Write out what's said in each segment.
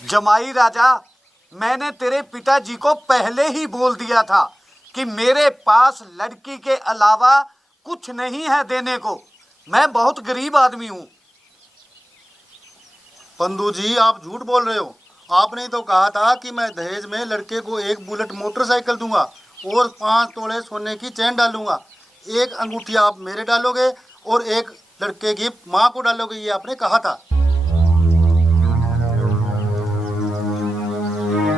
जमाई राजा, मैंने तेरे पिताजी को पहले ही बोल दिया था कि मेरे पास लड़की के अलावा कुछ नहीं है देने को। मैं बहुत गरीब आदमी हूँ। पंदू जी, आप झूठ बोल रहे हो। आपने तो कहा था कि मैं दहेज में लड़के को एक बुलेट मोटरसाइकिल दूंगा और 5 तोले सोने की चेन डालूंगा। एक अंगूठी आप मेरे डालोगे और एक लड़के की माँ को डालोगे, ये आपने कहा था।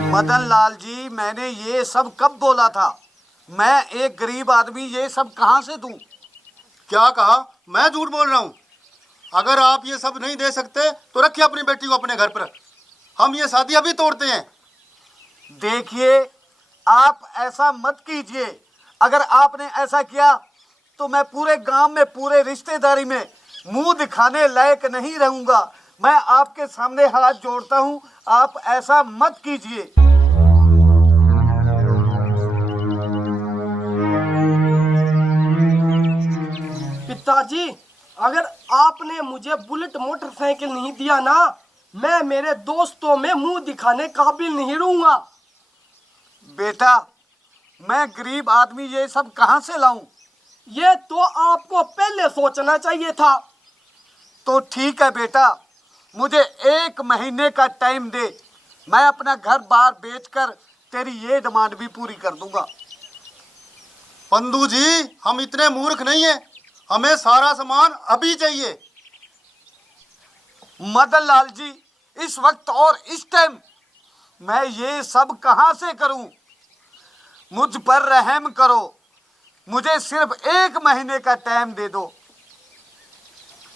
मदन लाल जी, मैंने ये सब कब बोला था? मैं एक गरीब आदमी ये सब कहाँ से दूं? क्या कहा? मैं झूठ बोल रहा हूँ? अगर आप ये सब नहीं दे सकते तो रखिए अपनी बेटी को अपने घर पर। हम ये शादी अभी तोड़ते हैं। देखिए, आप ऐसा मत कीजिए। अगर आपने ऐसा किया तो मैं पूरे गांव में, पूरे रिश्तेदारी में मुंह दिखाने लायक नहीं रहूंगा। मैं आपके सामने हाथ जोड़ता हूं, आप ऐसा मत कीजिए। पिताजी, अगर आपने मुझे बुलेट मोटरसाइकिल नहीं दिया ना, मैं मेरे दोस्तों में मुंह दिखाने काबिल नहीं रहूंगा। बेटा, मैं गरीब आदमी ये सब कहां से लाऊं? ये तो आपको पहले सोचना चाहिए था। तो ठीक है बेटा, मुझे 1 महीने का टाइम दे। मैं अपना घर बार बेचकर तेरी ये डिमांड भी पूरी कर दूंगा। पंदू जी, हम इतने मूर्ख नहीं हैं। हमें सारा सामान अभी चाहिए। मदन लाल जी, इस वक्त और इस टाइम मैं ये सब कहां से करूं? मुझ पर रहम करो। मुझे सिर्फ 1 महीने का टाइम दे दो।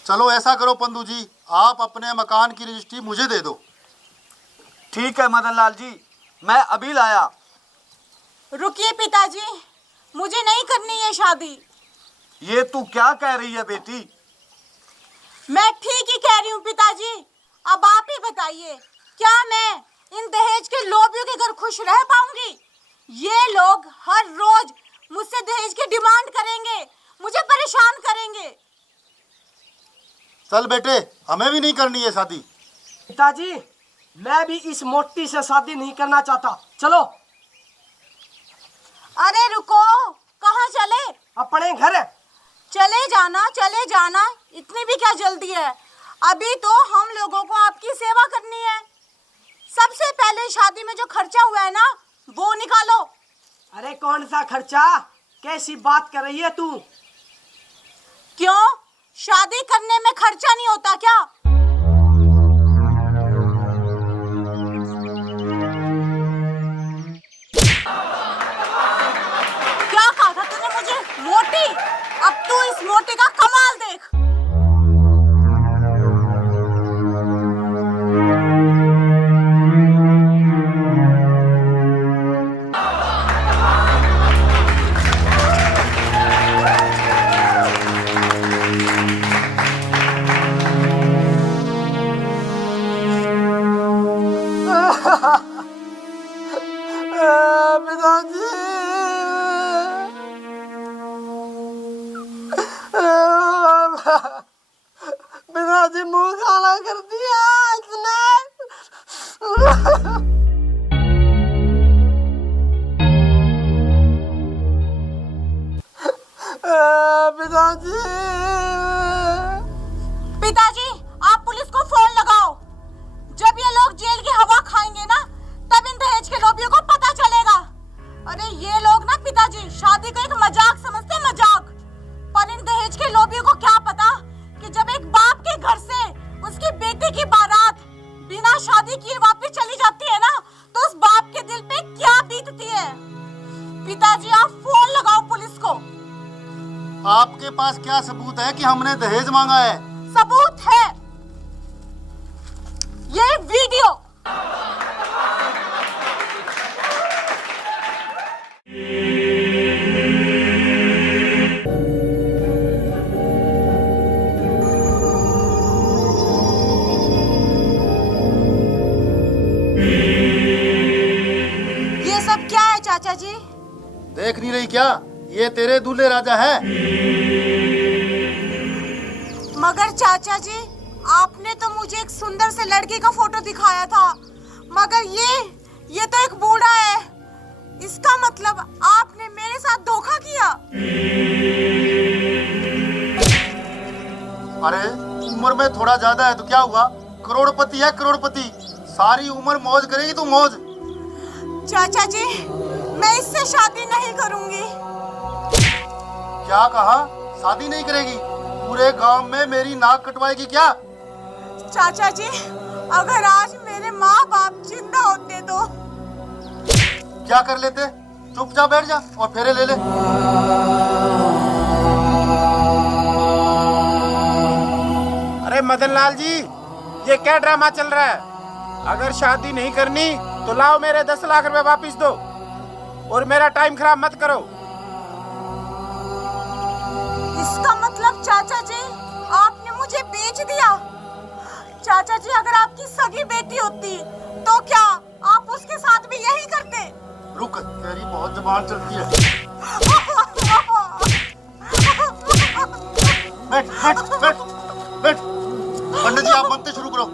चलो ऐसा करो पंदू जी, आप अपने मकान की रजिस्ट्री मुझे दे दो। ठीक है मदन लाल जी, मैं अभी लाया। रुकिए पिताजी, मुझे नहीं करनी ये शादी। ये तू क्या कह रही है बेटी? मैं ठीक ही कह रही हूँ पिताजी। अब आप ही बताइए, क्या मैं इन दहेज के लोभियों के घर खुश रह पाऊंगी? ये लोग हर रोज मुझसे दहेज की डिमांड करेंगे, मुझे परेशान करेंगे। चल बेटे, हमें भी नहीं करनी है शादी। पिताजी, मैं भी इस मोटी से शादी नहीं करना चाहता। चलो। अरे रुको, कहाँ चले? अपने घर। चले जाना, इतनी भी क्या जल्दी है? अभी तो हम लोगों को आपकी सेवा करनी है। सबसे पहले शादी में जो खर्चा हुआ है ना, वो निकालो। अरे कौन सा खर्चा? कैसी बात कर रही है तू? क्यों, शादी करने में खर्चा नहीं होता क्या? क्या कहा था तूने मुझे? मोटी? अब तू इस मोटी का कमाल देख। पिताजी, पिताजी मुंह काला कर दिया इसने। पिताजी, पिताजी, आप पुलिस को फोन लगाओ। जब ये लोग जेल की हवा खाएंगे ना, तब इन दहेज के लोभियों को पता चलेगा। अरे ये लोग ना पिताजी शादी को एक मजाक समझते हैं, मजाक। पर इन दहेज के लोभियों को क्या पता कि जब एक बाप के घर से उसकी बेटी की बारात बिना शादी किए वापस चली जाती है ना, तो उस बाप के दिल पे क्या बीतती है। पिताजी, आप फोन लगाओ पुलिस को। आपके पास क्या सबूत है कि हमने दहेज मांगा है? सबूत है, ये वीडियो। ये सब क्या है चाचा जी? देख नहीं रही क्या? ये तेरे दूल्हे राजा है। मगर चाचा जी, आपने तो मुझे एक सुंदर से लड़के का फोटो दिखाया था। मगर ये तो एक बूढ़ा है। इसका मतलब आपने मेरे साथ धोखा किया। अरे उम्र में थोड़ा ज्यादा है तो क्या हुआ, करोड़पति है करोड़पति, सारी उम्र मौज करेगी तू मौज। चाचा जी, मैं इससे शादी नहीं करूंगी। क्या कहा, शादी नहीं करेगी? पूरे गांव में मेरी नाक कटवाएगी क्या? चाचा जी, अगर आज मेरे माँ बाप जिंदा होते तो। क्या कर लेते? चुपचाप बैठ जा और फेरे ले ले। अरे मदन लाल जी, ये क्या ड्रामा चल रहा है? अगर शादी नहीं करनी तो लाओ मेरे 10 लाख रुपए वापस दो और मेरा टाइम खराब मत करो। इसका मतलब चाचा जी, आपने मुझे बेच दिया। चाचा जी, अगर आपकी सगी बेटी होती तो क्या आप उसके साथ भी यही करते? रुक, तेरी बहुत जुबान चलती है। बैठ बैठ बैठ बैठ। पंडित जी, आप मंत्र शुरू करो।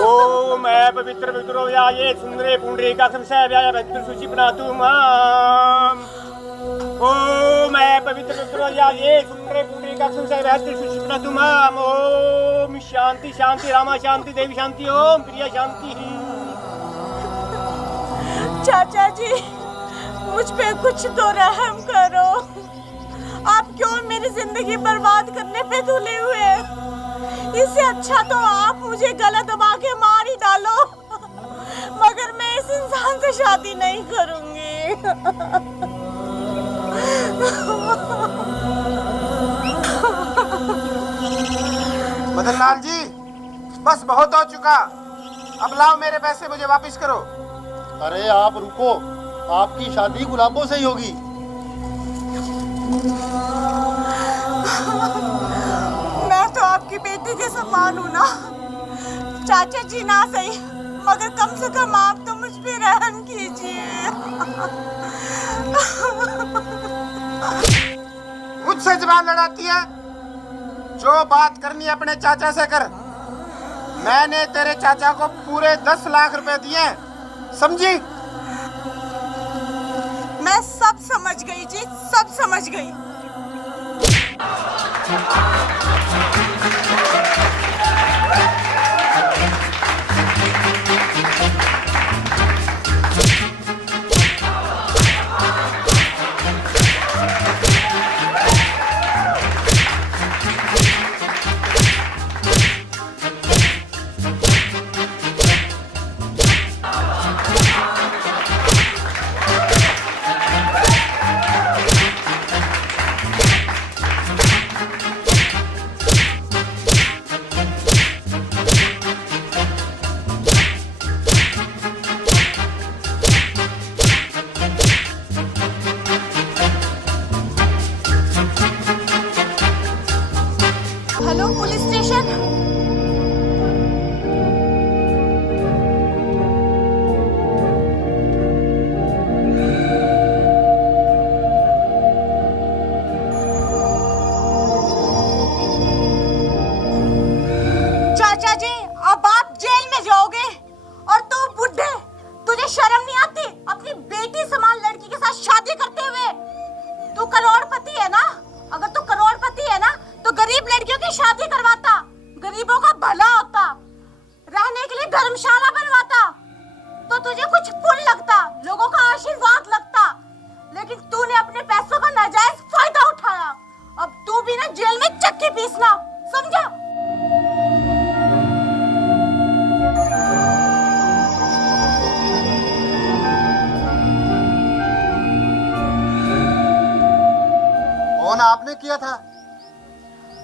ओम ऐ पवित्र पितरो याये सुंदरे पुंडरीकाक्षं सेव्याय भद्र शुचि प्नातु माम। ओम ऐ पवित्र पितरो याये सुंदरे पुंडरीकाक्षं सेव्याय भद्र शुचि प्नातु माम। ओम शांति शांति रामा शांति देवी शांति। ओम प्रिया शांति। चाचा जी, मुझ पे कुछ तो रहम करो। आप क्यों मेरी जिंदगी बर्बाद करने पे तुले हुए हैं? इससे अच्छा तो आप मुझे गला दबा के मार ही डालो, मगर मैं इस इंसान से शादी नहीं करूंगी। मदन लाल जी, बस बहुत हो चुका, अब लाओ मेरे पैसे, मुझे वापस करो। अरे आप रुको, आपकी शादी गुलाबों से ही होगी। मैं तो आपकी बेटी के समान हूँ ना। चाचा जी ना सही, मगर कम से कम आप तो मुझ पे रहम कीजिए। मुझसे जबान लड़ाती है? जो बात करनी है अपने चाचा से कर। मैंने तेरे चाचा को पूरे 10 लाख रुपए दिए, समझी? मैं सब समझ गई जी, सब समझ गई। Hello police station. चाचा जी, अब आप जेल में जाओगे। और तू बुड्ढे, तुझे शर्म नहीं आती अपनी बेटी समान लड़की के साथ शादी करते हुए? तू करोड़पति है ना? अगर तू करोड़पति है ना तो गरीब लड़कियों की शादी करवाता, गरीबों का भला होता, रहने के लिए धर्मशाला बनवाता, तो तुझे कुछ पुण्य लगता, लोगों का आशीर्वाद लगता। लेकिन तूने अपने पैसों का नाजायज फायदा उठाया। अब तू भी ना जेल में चक्की पीसना, समझा? कौन आपने किया था?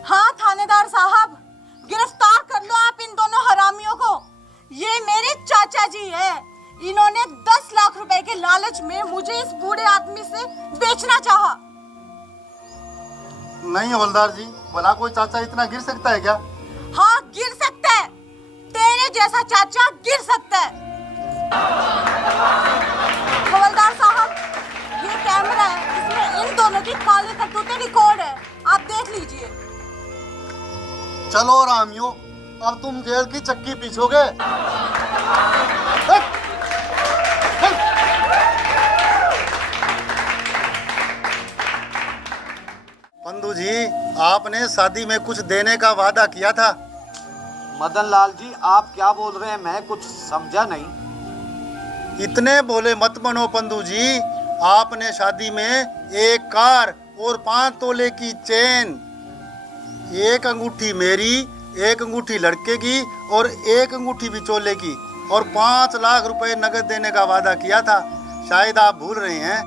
हाँ थानेदार साहब, गिरफ्तार कर लो आप इन दोनों हरामियों को। ये मेरे चाचा जी है। इन्होंने 10 लाख रुपए के लालच में मुझे इस बूढ़े आदमी से बेचना चाहा। नहीं हवलदार जी, भला कोई चाचा इतना गिर सकता है क्या? हाँ गिर सकता है, तेरे जैसा चाचा गिर सकता है। हवलदार साहब, ये कैमरा है, इसमें इन दोनों की काली करतूतें रिकॉर्ड है, आप देख लीजिए। चलो रामियो, अब तुम जेल की चक्की पीछोगे। हट! हट! पंदू जी, आपने शादी में कुछ देने का वादा किया था। मदन लाल जी, आप क्या बोल रहे हैं? मैं कुछ समझा नहीं। इतने बोले मत बनो पंदू जी। आपने शादी में एक कार और 5 तोले की चेन, एक अंगूठी मेरी, एक अंगूठी लड़के की और एक अंगूठी बिचौले की और 5 लाख रुपए नगद देने का वादा किया था। शायद आप भूल रहे हैं।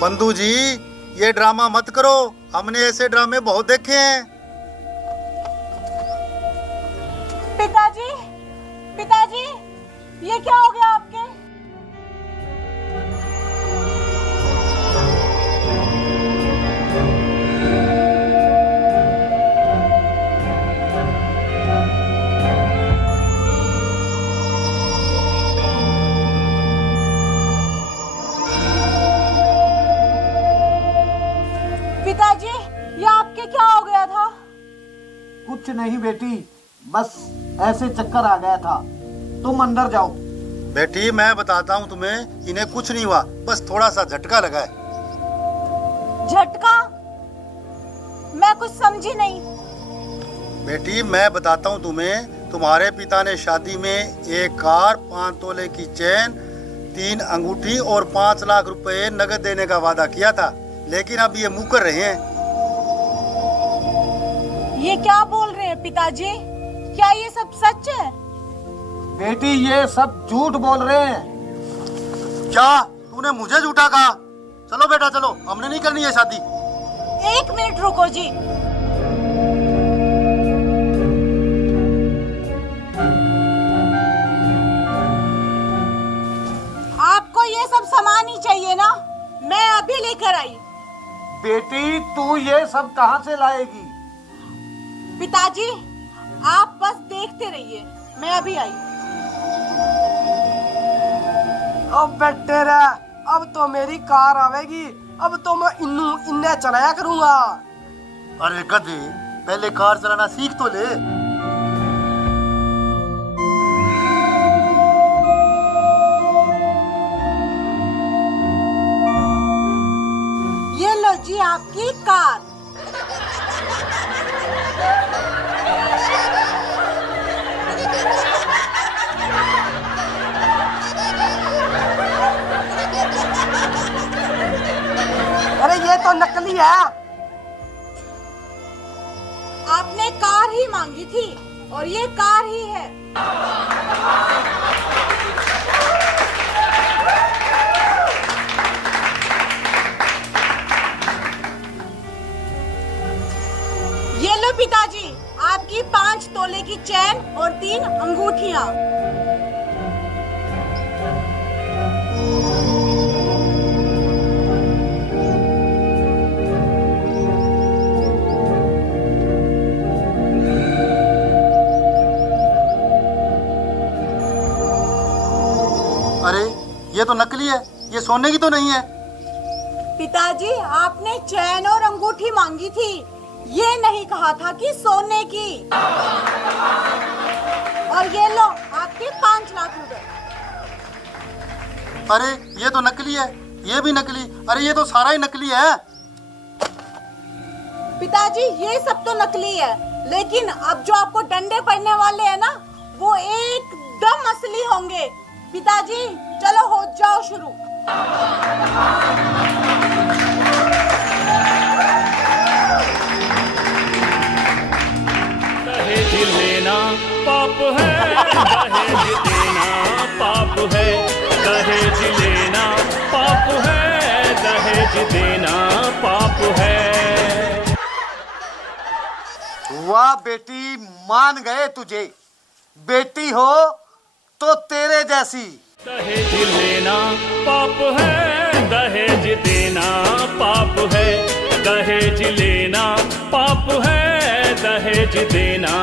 पंदू जी, ये ड्रामा मत करो। हमने ऐसे ड्रामे बहुत देखे हैं। पिताजी, पिताजी, ये क्या हो गया आपके? पिताजी, ये आपके क्या हो गया था? कुछ नहीं बेटी, बस ऐसे चक्कर आ गया था। तुम अंदर जाओ। बेटी, मैं बताता हूँ तुम्हें, इन्हें कुछ नहीं हुआ, बस थोड़ा सा झटका लगा है। झटका? मैं कुछ समझी नहीं। बेटी, मैं बताता हूँ तुम्हें, तुम्हारे पिता ने शादी में एक कार, 5 तोले की चेन, 3 अंगूठी और 5 लाख रुपए नगद देने का वादा किया था, लेकिन अब ये मुकर रहे हैं। ये क्या बोल रहे हैं पिताजी? क्या ये सब सच है? बेटी, ये सब झूठ बोल रहे हैं। क्या तूने मुझे झूठा कहा? चलो बेटा चलो, हमने नहीं करनी है शादी। 1 मिनट रुको जी। आपको ये सब सामान ही चाहिए ना? मैं अभी लेकर आई। बेटी, तू ये सब कहाँ से लाएगी? पिताजी, आप बस देखते रहिए, मैं अभी आई। अब बैठे रह, अब तो मेरी कार आवेगी, अब तो मैं इन्ने चलाया करूंगा। अरे गधे, पहले कार चलाना सीख तो ले। ये लो जी आपकी कार। अरे ये तो नकली है। आपने कार ही मांगी थी और ये कार ही है। ये लो पिताजी, आपकी 5 तोले की चैन और 3 अंगूठियां। अरे ये तो नकली है, ये सोने की तो नहीं है। पिताजी, आपने चैन और अंगूठी मांगी थी, ये नहीं कहा था कि सोने की। और ये लो आपके 5 लाख रुपए। अरे ये तो नकली है, ये भी नकली। अरे ये तो सारा ही नकली है। पिताजी, ये सब तो नकली है, लेकिन अब जो आपको डंडे पड़ने वाले हैं ना, वो एकदम असली होंगे। पिताजी, चलो हो जाओ शुरू। दहेज लेना पाप है, दहेज देना पाप है, दहेज लेना पाप है, दहेज देना पाप है। वाह बेटी, मान गए तुझे। बेटी हो तो तेरे जैसी। दहेज लेना पाप है, दहेज देना पाप है, दहेज लेना पाप है, दहेज देना